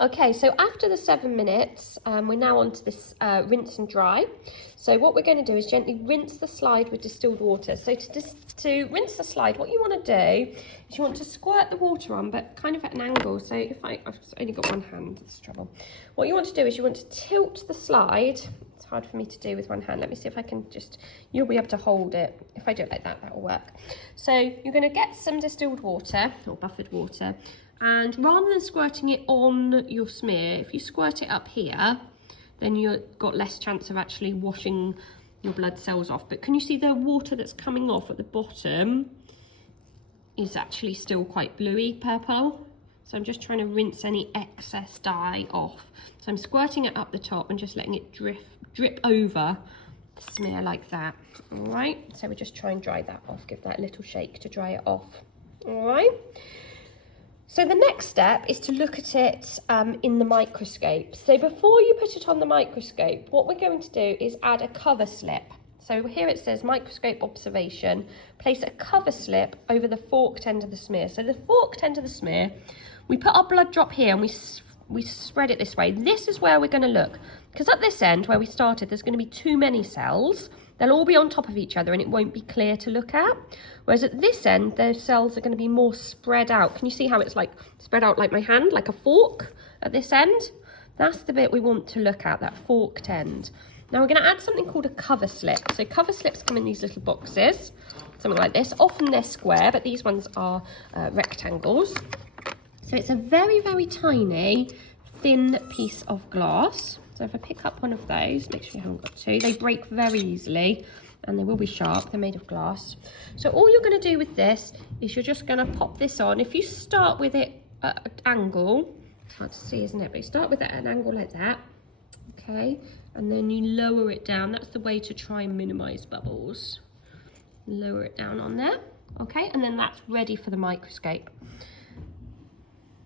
Okay, so after the 7 minutes, we're now on to this rinse and dry. So what we're going to do is gently rinse the slide with distilled water. So to rinse the slide, what you want to do is you want to squirt the water on, but kind of at an angle. So I've only got one hand, that's the trouble. What you want to do is you want to tilt the slide. It's hard for me to do with one hand. Let me see if I can you'll be able to hold it. If I do it like that, that will work. So you're going to get some distilled water, or buffered water, and rather than squirting it on your smear, if you squirt it up here, then you've got less chance of actually washing your blood cells off. But can you see the water that's coming off at the bottom is actually still quite bluey purple? So I'm just trying to rinse any excess dye off. So I'm squirting it up the top and just letting it drip over the smear like that. All right, so we just try and dry that off, give that a little shake to dry it off. All right. So the next step is to look at it in the microscope. So before you put it on the microscope, what we're going to do is add a cover slip. So here it says microscope observation. Place a cover slip over the forked end of the smear. So the forked end of the smear, we put our blood drop here and we spread it this way. This is where we're going to look. Because at this end where we started, there's going to be too many cells. They'll all be on top of each other and it won't be clear to look at. Whereas at this end, those cells are going to be more spread out. Can you see how it's like spread out like my hand, like a fork at this end? That's the bit we want to look at, that forked end. Now we're going to add something called a cover slip. So cover slips come in these little boxes, something like this. Often they're square, but these ones are rectangles. So it's a very, very tiny, thin piece of glass. So if I pick up one of those, make sure you haven't got two, they break very easily and they will be sharp, they're made of glass. So all you're going to do with this is you're just going to pop this on. If you start with it at an angle, it's hard to see, isn't it? But you start with it at an angle like that, okay? And then you lower it down. That's the way to try and minimize bubbles. Lower it down on there, okay? And then that's ready for the microscope.